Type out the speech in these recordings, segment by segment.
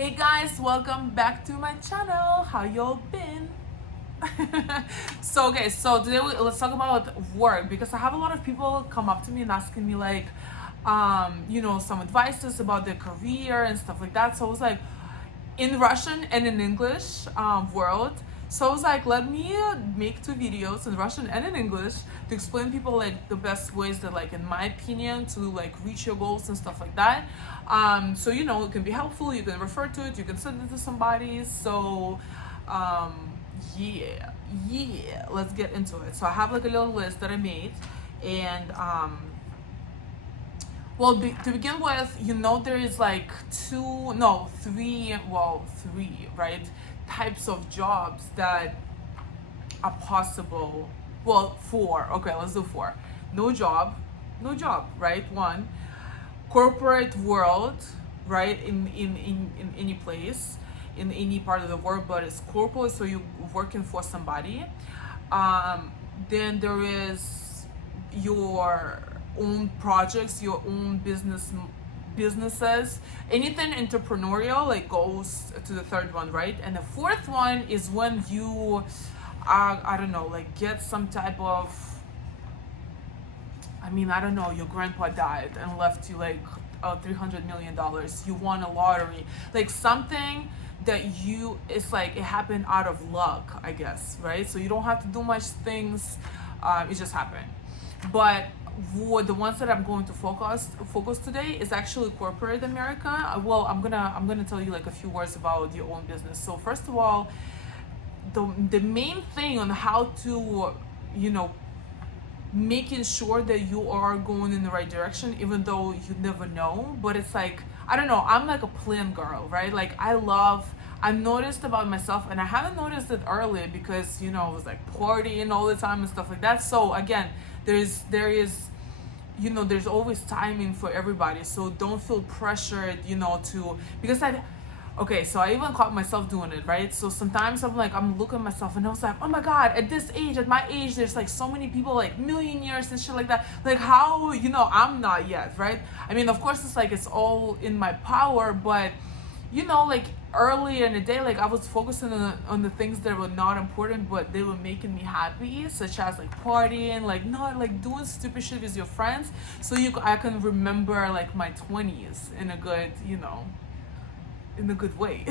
Hey guys, welcome back to my channel. How y'all been? So today let's talk about work because I have a lot of people come up to me and asking me like, some advices about their career and stuff like that. So I was like, in Russian and in English world. So I was like, let me make two videos in Russian and in English to explain people like the best ways that like in my opinion to like reach your goals and stuff like that. So it can be helpful. You can refer to it. You can send it to somebody. So yeah, let's get into it. So I have like a little list that I made, and to begin with, there is like three, right, types of jobs that are possible. Well, four. Okay, let's do four. No job, right? One, corporate world, right? In any place, in any part of the world, but it's corporate, so you're working for somebody. Then there is your own projects, your own businesses, anything entrepreneurial like goes to the third one, right? And the fourth one is when you I don't know, like get some type of, I don't know, your grandpa died and left you like $300 million. You won a lottery, like something that it's like it happened out of luck, I guess, right? So you don't have to do much things, it just happened. But the ones that I'm going to focus today is actually corporate America. Well, I'm gonna tell you like a few words about your own business. So first of all, the main thing on how to making sure that you are going in the right direction, even though you never know, but it's like, I don't know, I'm like a plan girl, right? Like I noticed about myself, and I haven't noticed it earlier because I was like partying all the time and stuff like that. So again, there is there's always timing for everybody, so don't feel pressured because so I even caught myself doing it, right? So sometimes I'm looking at myself and I was like, oh my god, at my age there's like so many people like millionaires and shit like that, like how I'm not yet, right? Of course it's like it's all in my power, but like earlier in the day, like I was focusing on the things that were not important, but they were making me happy, such as like partying, like not like doing stupid shit with your friends. So I can remember like my 20s in a good, in a good way.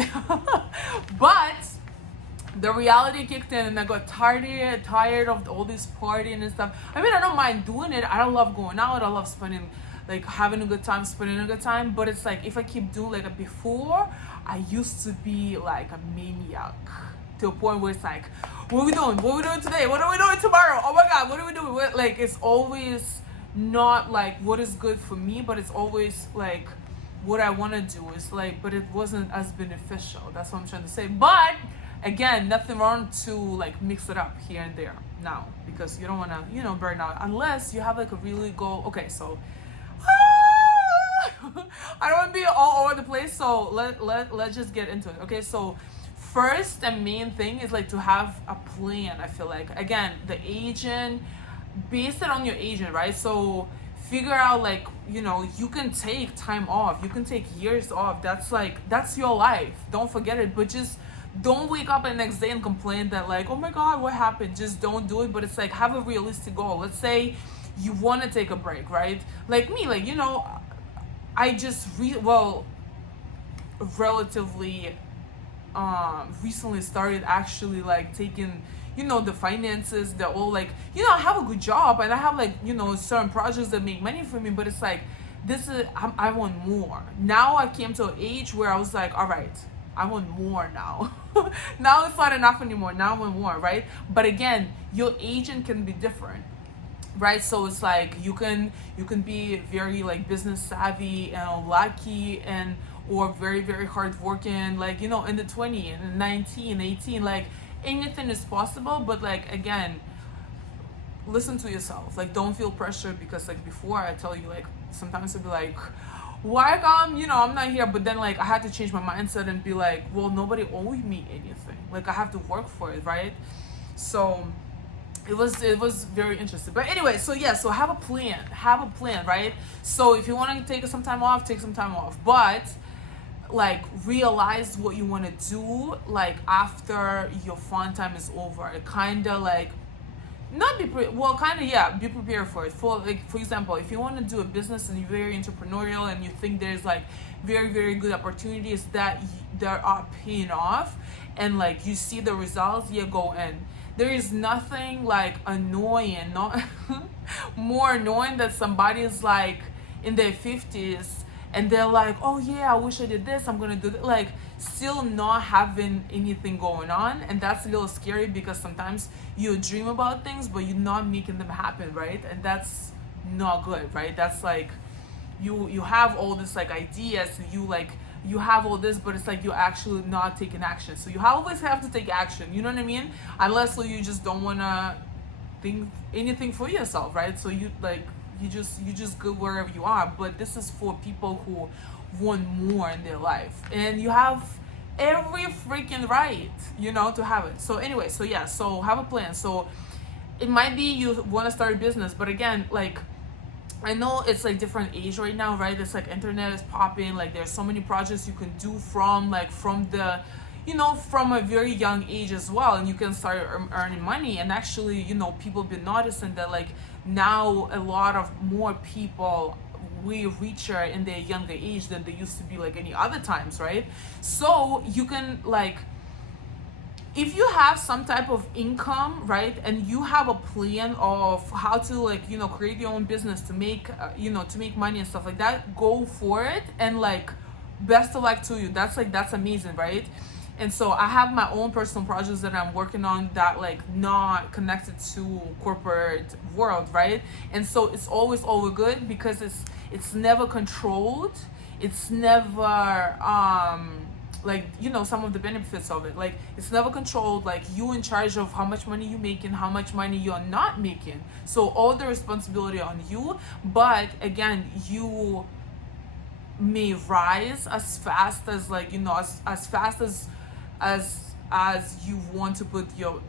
But the reality kicked in and I got tired of all this partying and stuff. I don't mind doing it. I don't love going out. I love spending, like having a good time, spending a good time. But it's like if I keep doing like before, I used to be like a maniac to a point where it's like, what are we doing? What are we doing today? What are we doing tomorrow? Oh my god, what are we doing? Like it's always not like what is good for me, but it's always like what I want to do is like, but it wasn't as beneficial. That's what I'm trying to say. But again, nothing wrong to like mix it up here and there now, because you don't want to burn out unless you have like a really goal. Okay, so I don't want to be all over the place, so let's just get into it. Okay, so first and main thing is like to have a plan. I feel like, again, the agent, base it on your agent, right? So figure out like you can take time off, you can take years off. That's your life, don't forget it. But just don't wake up the next day and complain that like, oh my god, what happened. Just don't do it. But it's like, have a realistic goal. Let's say you want to take a break, right? Like me, like I just relatively recently started actually like taking the finances, the all like I have a good job and I have like certain projects that make money for me, but it's like I want more. Now I came to an age where I was like, all right, I want more now. Now it's not enough anymore. Now I want more, right? But again, your agent can be different, right? So it's like you can be very like business savvy and lucky and or very very hardworking, like in the 20 and 19 18, like anything is possible. But like again, listen to yourself, like don't feel pressure, because like before I tell you, like sometimes I'd be like, why come I'm not here, but then like I had to change my mindset and be like, well, nobody owes me anything, like I have to work for it, right? So it was very interesting. But anyway, so yeah, so have a plan, right? So if you want to take some time off, take some time off. But like realize what you want to do like after your fun time is over. It kind of like not be well, kind of, yeah, be prepared for it. For like, for example, if you want to do a business and you're very entrepreneurial and you think there's like very very good opportunities that are paying off, and like you see the results, yeah, go in. There is nothing like annoying, not more annoying that somebody is like in their 50s and they're like, oh yeah, I wish I did this, I'm gonna do that, like still not having anything going on. And that's a little scary because sometimes you dream about things but you're not making them happen, right? And that's not good, right? That's like you have all this like ideas, you have all this, but it's like you're actually not taking action. So you always have to take action, you know what I mean? Unless you just don't want to think anything for yourself, right? So you like you just go wherever you are. But this is for people who want more in their life, and you have every freaking right, you know, to have it. So anyway, so yeah, so have a plan. So it might be you want to start a business, but again, like I know it's like different age right now, right? It's like internet is popping, like there's so many projects you can do from like from the, you know, from a very young age as well, and you can start earning money. And actually, you know, people been noticing that like now a lot of more people way richer in their younger age than they used to be like any other times, right? So you can like, if you have some type of income, right, and you have a plan of how to like, you know, create your own business to make you know, to make money and stuff like that, go for it. And like best of luck to you. That's like, that's amazing, right? And so I have my own personal projects that I'm working on that like not connected to corporate world, right? And so it's always good because it's never controlled. It's never like, you know, some of the benefits of it, like it's never controlled. Like you in charge of how much money you making, how much money you're not making. So all the responsibility on you. But again, you may rise as fast as like, you know, as fast as you want to put your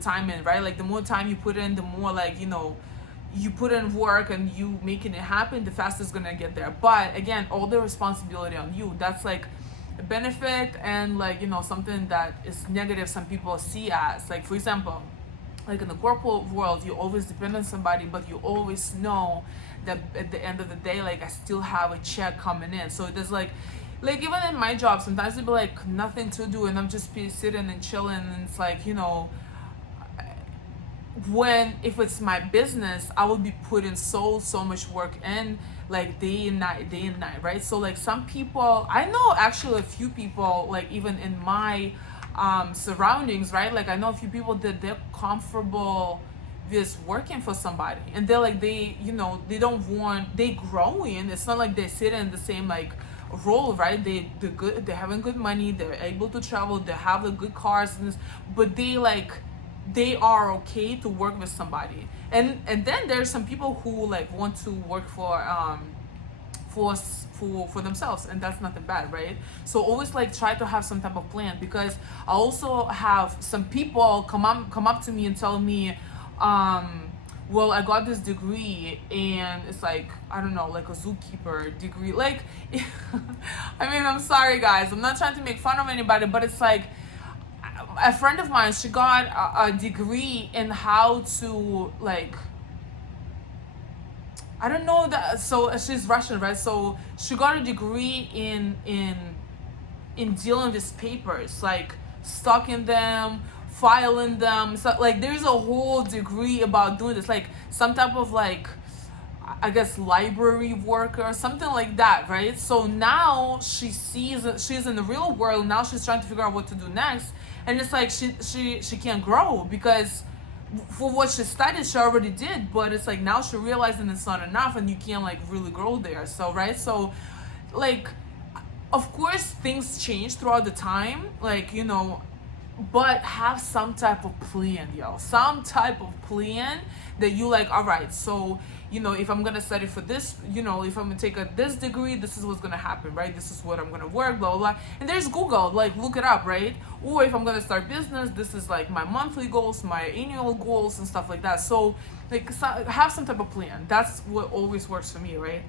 time in, right? Like the more time you put in, the more like, you know, you put in work and you making it happen, the faster it's gonna get there. But again, all the responsibility on you. That's like a benefit, and like, you know, something that is negative some people see as like, for example, like in the corporate world, you always depend on somebody, but you always know that at the end of the day, like I still have a check coming in. So there's like even in my job, sometimes it'd be like nothing to do and I'm just sitting and chilling, and it's like, you know, when if it's my business, I would be putting so much work in, like day and night, right? So like some people, I know actually a few people, like even in my surroundings, right? Like I know a few people that they're comfortable with working for somebody, and they're like, they, you know, they don't want, they growing. It's not like they sit in the same like role, right? They're good, they're having good money, they're able to travel, they have the good cars and this, but they are okay to work with somebody. And then there's some people who like want to work for themselves, and that's nothing bad, right? So always like try to have some type of plan, because I also have some people come up to me and tell me, well, I got this degree and it's like, I don't know, like a zookeeper degree, like I mean, I'm sorry guys, I'm not trying to make fun of anybody, but it's like a friend of mine, she got a degree in how to like, I don't know that, so she's Russian, right? So she got a degree in dealing with papers, like stocking them, filing them. So like there's a whole degree about doing this, like some type of like, I guess library worker or something like that, right? So now she sees she's in the real world. Now she's trying to figure out what to do next, and it's like she can't grow, because for what she studied she already did, but it's like now she realizing it's not enough and you can't like really grow there. So right, so like of course things change throughout the time, like, you know, but have some type of plan, some type of plan that you like, all right, so, you know, if I'm gonna study for this, you know, if I'm gonna take this degree, this is what's gonna happen, right? This is what I'm gonna work, blah, blah, blah. And there's Google, like look it up, right? Or if I'm gonna start business, this is like my monthly goals, my annual goals and stuff like that. So like have some type of plan. That's what always works for me, right?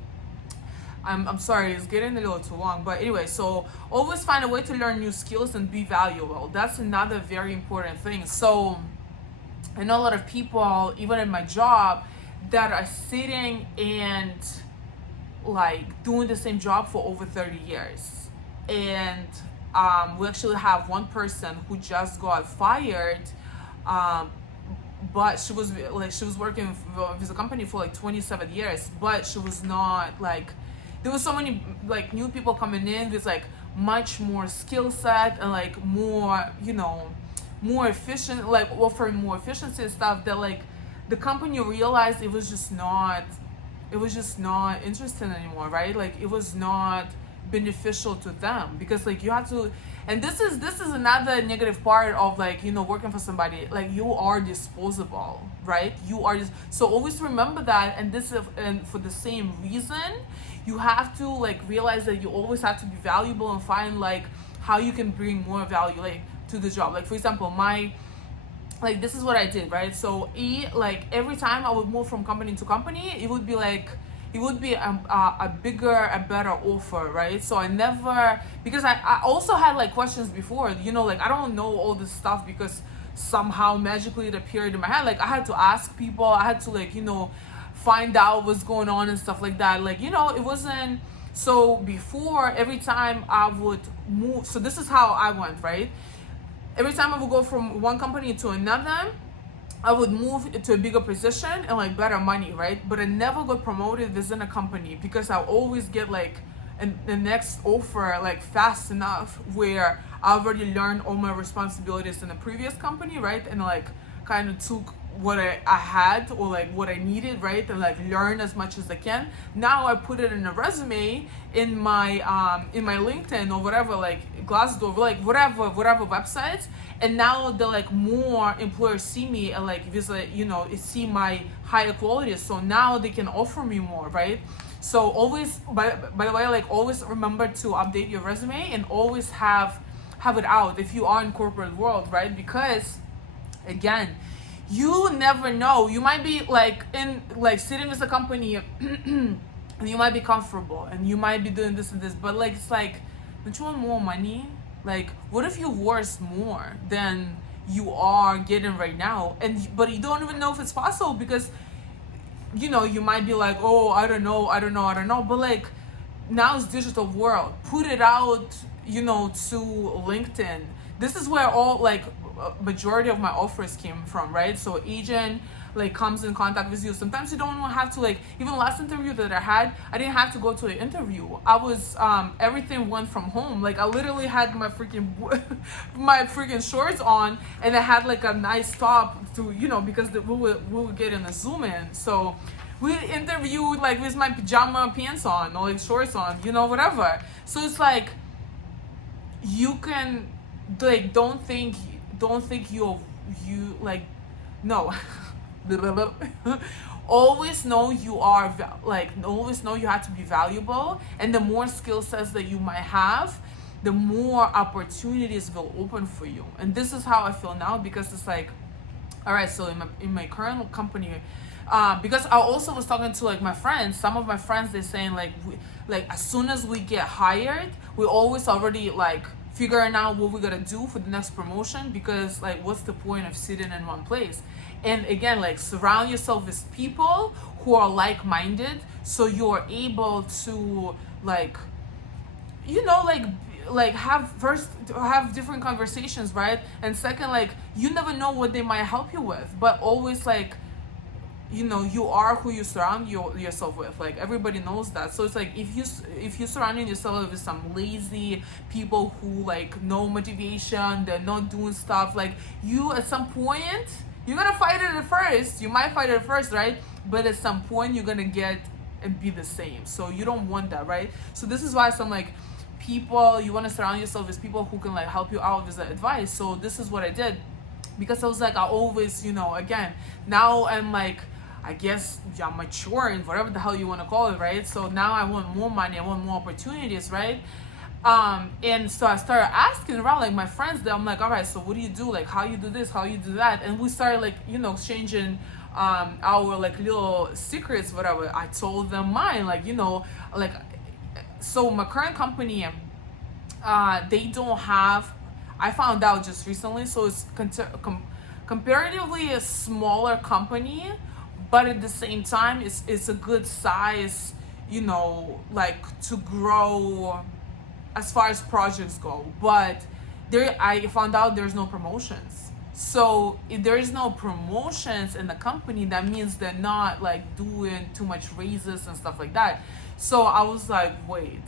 I'm sorry, it's getting a little too long. But anyway, so always find a way to learn new skills and be valuable. That's another very important thing. So I know a lot of people, even in my job, that are sitting and like doing the same job for over 30 years. And we actually have one person who just got fired, um, but she was working with a company for like 27 years, but she was not like, there was so many like new people coming in with like much more skill set and like more, more efficient, like offering more efficiency and stuff, that like the company realized it was just not interesting anymore, right? Like it was not beneficial to them, because like you have to, and this is another negative part of like, working for somebody, like you are disposable, right? You are just, so always remember that. And this is, and for the same reason, you have to like realize that you always have to be valuable and find like how you can bring more value like to the job. Like for example, like this is what I did, right? So like every time I would move from company to company, it would be a bigger, a better offer, right? So I never, because I also had like questions before, like I don't know all this stuff because somehow magically it appeared in my head. Like I had to ask people, I had to like, find out what's going on and stuff like that. Like, it wasn't, so before, every time I would move, so this is how I went, right? Every time I would go from one company to another, I would move to a bigger position and like better money, right? But I never got promoted within a company because I always get like the next offer like fast enough where I already learned all my responsibilities in the previous company, right? And like kind of took what I had or like what I needed, right? And like learn as much as I can. Now I put it in a resume in my LinkedIn or whatever, like Glassdoor, like whatever websites. And now the like more employers see me and like visit, see my higher quality. So now they can offer me more, right? So always, by the way, like always remember to update your resume and always have it out if you are in corporate world, right? Because again, you never know. You might be like sitting with a company and you might be comfortable and you might be doing this and this, but like it's like, don't you want more money? Like what if you're worth more than you are getting right now? But you don't even know if it's possible because you might be like, oh, I don't know, but like now it's digital world. Put it out, to LinkedIn. This is where all like majority of my offers came from, right? So agent like comes in contact with you. Sometimes you don't even have to, like, even last interview that I had, I didn't have to go to an interview. I was everything went from home. Like I literally had my freaking shorts on and I had like a nice top to, because we would get in a Zoom in. So we interviewed like with my pajama pants on or like shorts on, whatever. So it's like you can like don't think you like no. Always know you are always know you have to be valuable, and the more skill sets that you might have, the more opportunities will open for you. And this is how I feel now, because it's like, all right, so in my current company, because I also was talking to like my friends, some of my friends, they're saying like as soon as we get hired, we always already like figuring out what we're gonna do for the next promotion, because like what's the point of sitting in one place? And again, like surround yourself with people who are like-minded, so you're able to like have different conversations, right? And second, like you never know what they might help you with, but always like you are who you surround yourself with. Like everybody knows that. So it's like if you surrounding yourself with some lazy people who like no motivation, they're not doing stuff, like you at some point you're gonna fight it at first. You might fight it at first, right? But at some point you're gonna get and be the same. So you don't want that, right? So this is why some like people, you want to surround yourself with people who can like help you out with the advice. So this is what I did, because I was like, I always, again, now I'm like, I guess I'm mature and whatever the hell you want to call it, right? So now I want more money, I want more opportunities, right? And so I started asking around like my friends that I'm like, all right, so what do you do? Like how you do this, how you do that? And we started like, exchanging our like little secrets, whatever. I told them mine, like, like So my current company, they don't have, I found out just recently, so it's comparatively a smaller company, but at the same time it's a good size, you know, like to grow as far as projects go. But there, I found out there's no promotions. So if there is no promotions in the company, that means they're not like doing too much raises and stuff like that. So I was like, wait,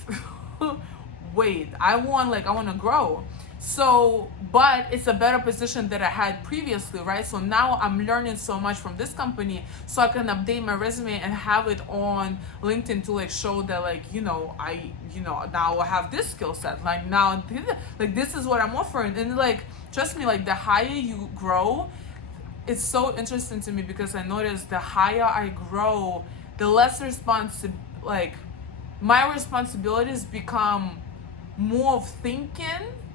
wait, I want to grow. So, but it's a better position that I had previously, right? So now I'm learning so much from this company, so I can update my resume and have it on LinkedIn to like show that, like, you know, now I have this skill set. Like now, like this is what I'm offering. And like, trust me, like the higher you grow, it's so interesting to me, because I noticed the higher I grow, the less like my responsibilities become more of thinking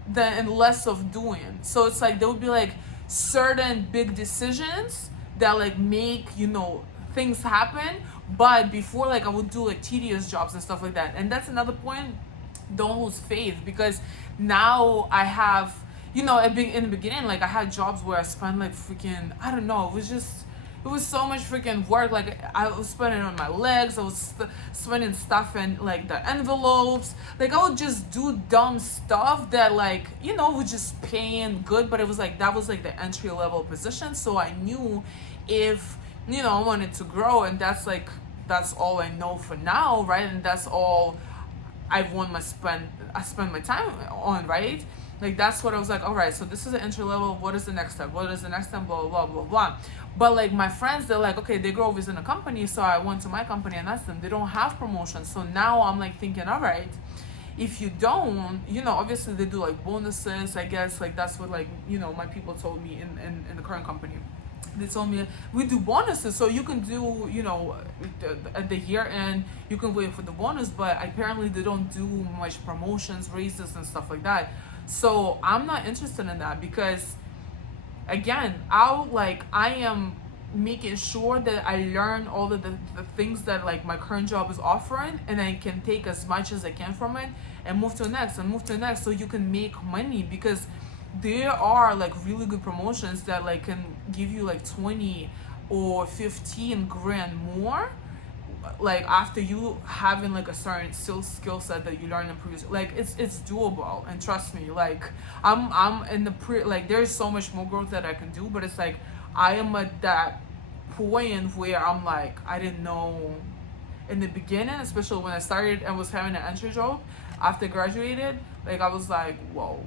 than and less of doing. So it's like there would be like certain big decisions that like make, you know, things happen. But before, like I would do like tedious jobs and stuff like that. And that's another point. Don't lose faith, because now I have, you know, in the beginning, like I had jobs where I spent like freaking, I don't know, it was so much freaking work. Like I was spending it on my legs, I was spending stuff in like the envelopes. Like I would just do dumb stuff that, like, you know, was just paying good, but it was like that was like the entry level position. So I knew if, you know, I wanted to grow, and that's all I know for now, right? And that's all I spend my time on, right? Like that's what I was like, all right, so this is an entry level, what is the next step, what is the next step, blah blah blah blah blah. But like my friends, they're like, okay, they grow within a company, so I went to my company and asked them, they don't have promotions. So now I'm like thinking, all right, if you don't, you know, obviously they do like bonuses, I guess. Like that's what, like, you know, my people told me in the current company. They told me we do bonuses, so you can do, you know, at the year end you can wait for the bonus. But apparently they don't do much promotions, raises and stuff like that. So I'm not interested in that, because again, I am making sure that I learn all of the things that like my current job is offering, and I can take as much as I can from it and move to the next and move to the next, so you can make money. Because there are like really good promotions that like can give you like 20 or 15 grand more, like after you having like a certain skill set that you learned in previous. Like it's doable, and trust me, like I'm in the like there's so much more growth that I can do. But it's like I am at that point where I'm like, I didn't know in the beginning, especially when I started and was having an entry job after graduated. Like I was like, whoa,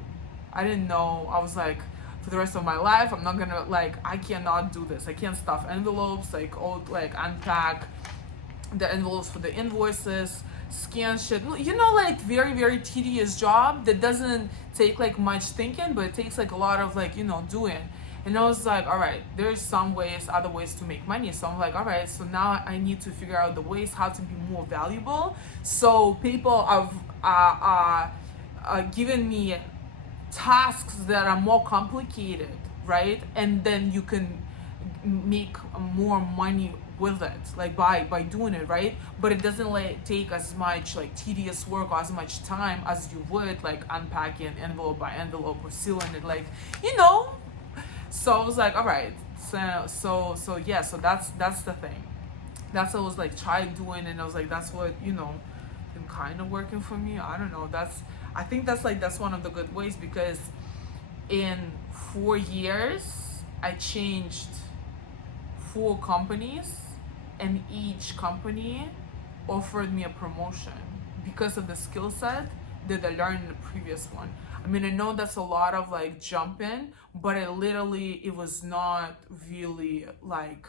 I didn't know. I was like, for the rest of my life, I'm not gonna, like, I cannot do this. I can't stuff envelopes, like unpack the envelopes for the invoices, scan shit, you know, like very very tedious job that doesn't take like much thinking, but it takes like a lot of, like, you know, doing. And I was like, all right, there's other ways to make money. So I'm like, all right, so now I need to figure out the ways how to be more valuable. So people have given me tasks that are more complicated, right? And then you can make more money with it, like by doing it, right? But it doesn't like take as much like tedious work or as much time as you would like unpacking envelope by envelope or sealing it, like, you know. So I was like, all right, so yeah, so that's the thing. That's what I was like tried doing, and I was like, that's what, you know, been kind of working for me. I don't know, I think that's one of the good ways, because in 4 years I changed 4 companies, and each company offered me a promotion because of the skill set that I learned in the previous one. I mean, I know that's a lot of like jumping, but it was not really like,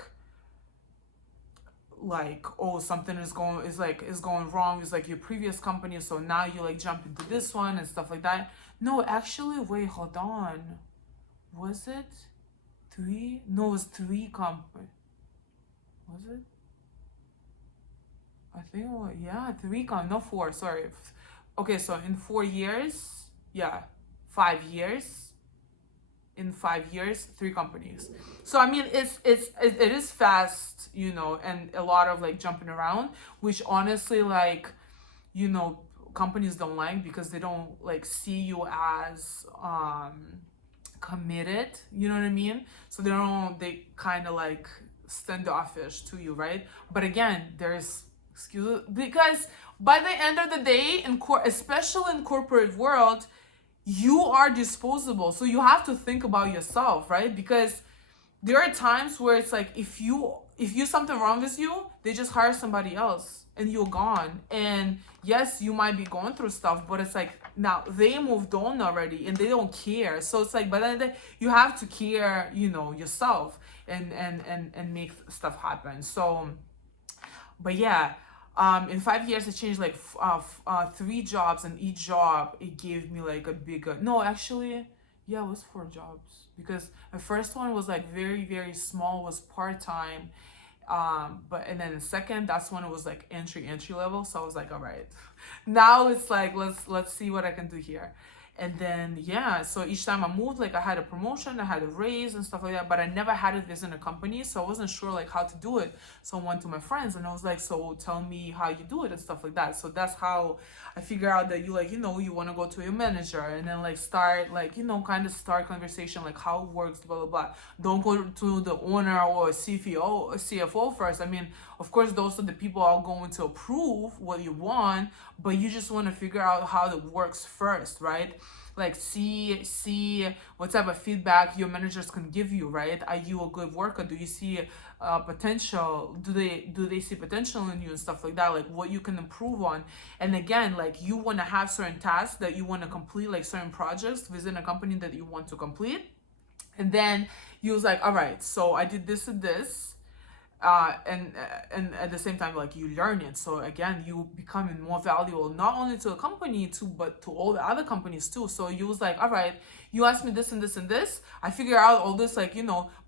oh, something is going wrong. It's like your previous company, so now you like jump into this one and stuff like that. No, actually, wait, hold on. Was it 3? No, it was 3 company. Was it? I think, yeah, 3 no, 4, sorry. Okay, so in 4 years, yeah, 5 years. In 5 years, 3 companies. So I mean, it is fast, you know, and a lot of like jumping around, which honestly, like, you know, companies don't like, because they don't like see you as committed, you know what I mean? So they kind of like standoffish to you, right? But again, there's excuse, because by the end of the day, especially in corporate world, you are disposable, so you have to think about yourself, right? Because there are times where it's like, if you something wrong with you, they just hire somebody else and you're gone. And yes, you might be going through stuff, but it's like now they moved on already and they don't care. So it's like, but then you have to care, yourself, and make stuff happen. So, but yeah, in 5 years I changed like 3 jobs, and each job it gave me like a bigger, no, actually, yeah, it was 4 jobs, because the first one was like very, very small, was part-time. But and then the second, that's when it was like entry level. So I was like, all right, now it's like, let's see what I can do here. And then yeah, so each time I moved, like I had a promotion, I had a raise and stuff like that, but I never had it within a company, so I wasn't sure like how to do it. So I went to my friends and I was like, so tell me how you do it and stuff like that. So that's how I figure out that you like, you want to go to your manager, and then like start like, kind of start conversation, like how it works, blah blah blah. Don't go to the owner or CFO first. I mean, of course those are the people are going to approve what you want, but you just want to figure out how it works first, right? Like see what type of feedback your managers can give you, right? Are you a good worker? Do you see potential? Do they see potential in you and stuff like that? Like what you can improve on. And again, like you want to have certain tasks that you want to complete, like certain projects within a company that you want to complete. And then you was like, all right, so I did this and this, and at the same time, like you learn it. So again, you becoming more valuable, not only to a company too, but to all the other companies too. So you was like, all right, you asked me this and this and this, I figure out all this, like,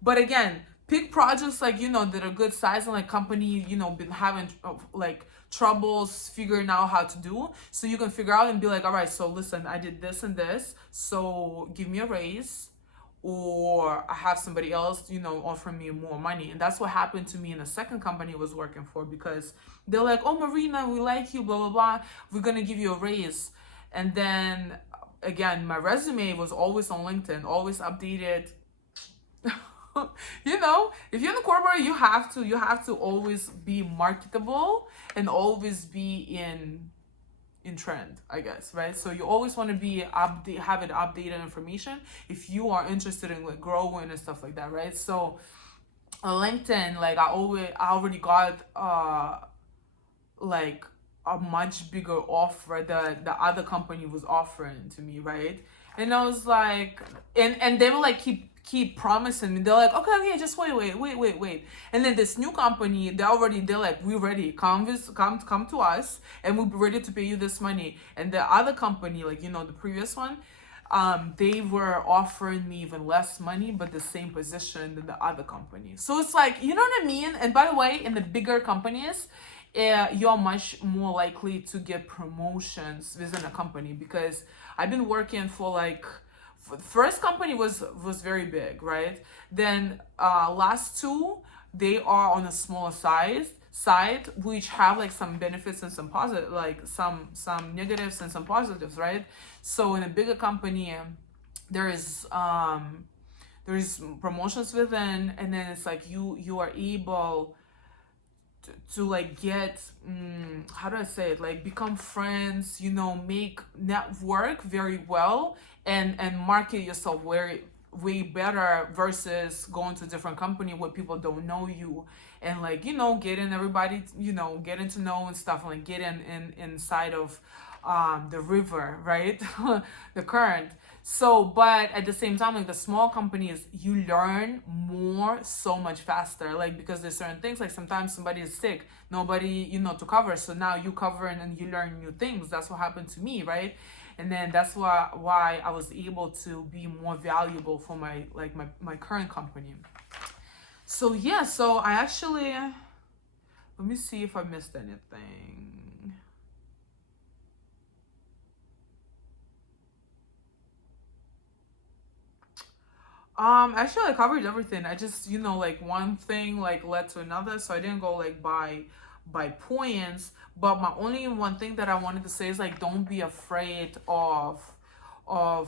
but again, pick projects like, that are good size, and like company, been having like troubles figuring out how to do, so you can figure out and be like, all right, so listen, I did this and this, so give me a raise, or I have somebody else, offer me more money. And that's what happened to me in the second company I was working for, because they're like, oh, Marina, we like you, blah, blah, blah. We're going to give you a raise. And then again, my resume was always on LinkedIn, always updated. If you're in the corporate, you have to always be marketable and always be in trend, I guess, right? So you always want to have it updated information if you are interested in like growing and stuff like that, right? So on LinkedIn, like I already got like a much bigger offer that the other company was offering to me, right? And I was like, and they will like keep promising me. They're like, okay, just wait. And then this new company, they're like, we're ready. Come to us, and we'll be ready to pay you this money. And the other company, like, the previous one, they were offering me even less money, but the same position than the other company. So it's like, you know what I mean? And by the way, in the bigger companies, you're much more likely to get promotions within a company, because I've been working for like, first company was very big, right? Then last two, they are on a smaller side, which have like some benefits and some positive, like some negatives and some positives, right? So in a bigger company, there is promotions within, and then it's like you are able to like get how do I say it, like become friends, make network very well, and market yourself way better, versus going to a different company where people don't know you, and like getting everybody, getting to know and stuff, and like getting inside of the river, right? The current. So, but at the same time, like the small companies, you learn more so much faster, like because there's certain things, like sometimes somebody is sick, nobody, to cover. So now you cover and you learn new things. That's what happened to me, right? And then that's why I was able to be more valuable for my current company. So yeah, so I actually, let me see if I missed anything. Actually I covered everything. I just, like one thing like led to another, so I didn't go like by by points. But my only one thing that I wanted to say is like, don't be afraid of to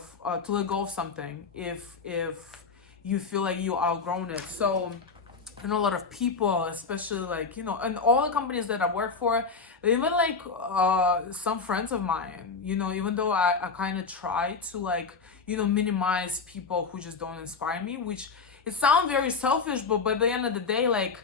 let go of something if you feel like you outgrown it. So I know a lot of people, especially like, and all the companies that I work for, even like some friends of mine, even though I kind of try to like, minimize people who just don't inspire me, which it sounds very selfish, but by the end of the day, like,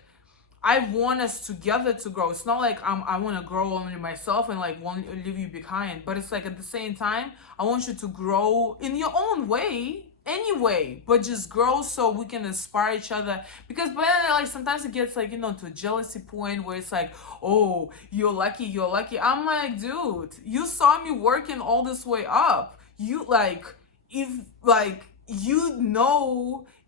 I want us together to grow. It's not like I want to grow only myself and like won't leave you behind. But it's like at the same time, I want you to grow in your own way anyway, but just grow so we can inspire each other. Because but then like sometimes it gets like, to a jealousy point where it's like, oh, you're lucky, you're lucky. I'm like, dude, you saw me working all this way up. You like, if like,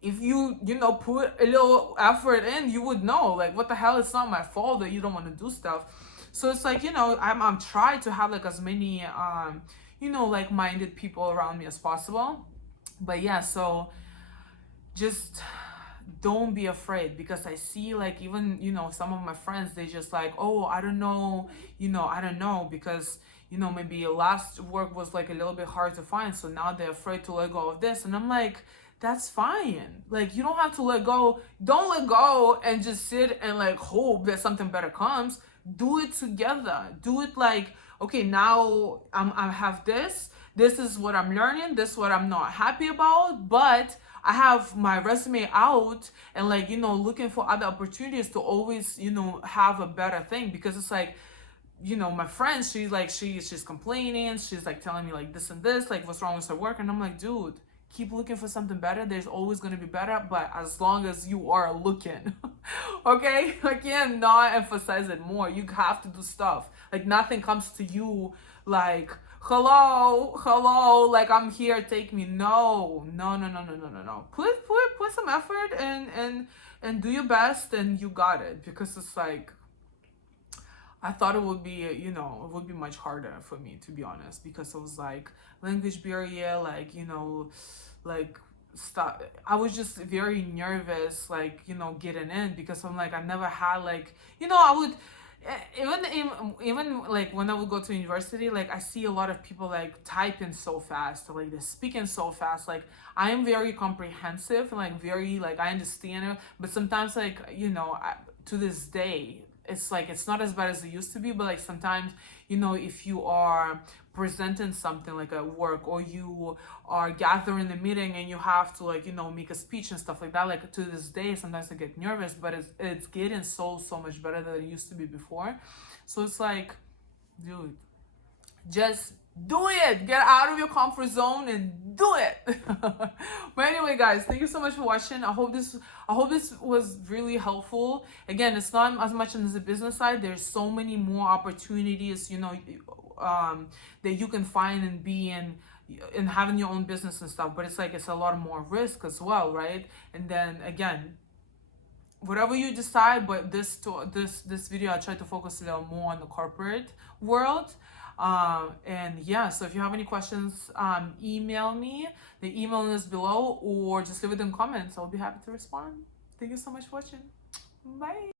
if you put a little effort in, you would know like, what the hell, it's not my fault that you don't want to do stuff. So it's like, I'm trying to have like as many like-minded people around me as possible. But yeah, so just don't be afraid, because I see like, even some of my friends, they just like, oh, I don't know, because maybe last work was like a little bit hard to find, so now they're afraid to let go of this. And I'm like, that's fine. Like, you don't have to let go. Don't let go and just sit and like hope that something better comes. Do it together. Do it like, okay, now I have this. This is what I'm learning. This is what I'm not happy about. But I have my resume out and like, looking for other opportunities to always, have a better thing. Because it's like, my friend, she's complaining. She's like telling me like this and this, like what's wrong with her work. And I'm like, dude, keep looking for something better. There's always going to be better, but as long as you are looking. Okay, I cannot emphasize it more. You have to do stuff. Like, nothing comes to you like, hello, like, I'm here, take me. No. Put some effort and do your best, and you got it. Because it's like, I thought it would be, it would be much harder for me, to be honest, because it was like language barrier, like, like stuff. I was just very nervous, like, getting in, because I'm like, I never had like, I would, even like when I would go to university, like I see a lot of people like typing so fast, or like they're speaking so fast. Like, I am very comprehensive and like very like I understand it, but sometimes like to this day, it's like it's not as bad as it used to be. But like sometimes, if you are presenting something like at work, or you are gathering a meeting and you have to like make a speech and stuff like that, like to this day sometimes I get nervous, but it's getting so much better than it used to be before. So it's like, dude, just do it. Get out of your comfort zone and do it. But anyway, guys, thank you so much for watching. I hope this was really helpful. Again, it's not as much on the business side. There's so many more opportunities, that you can find and be in having your own business and stuff. But it's like, it's a lot more risk as well, right? And then again, whatever you decide, but this video I try to focus a little more on the corporate world. And yeah, so if you have any questions, email me. The email is below, or just leave it in comments. I'll be happy to respond. Thank you so much for watching. Bye.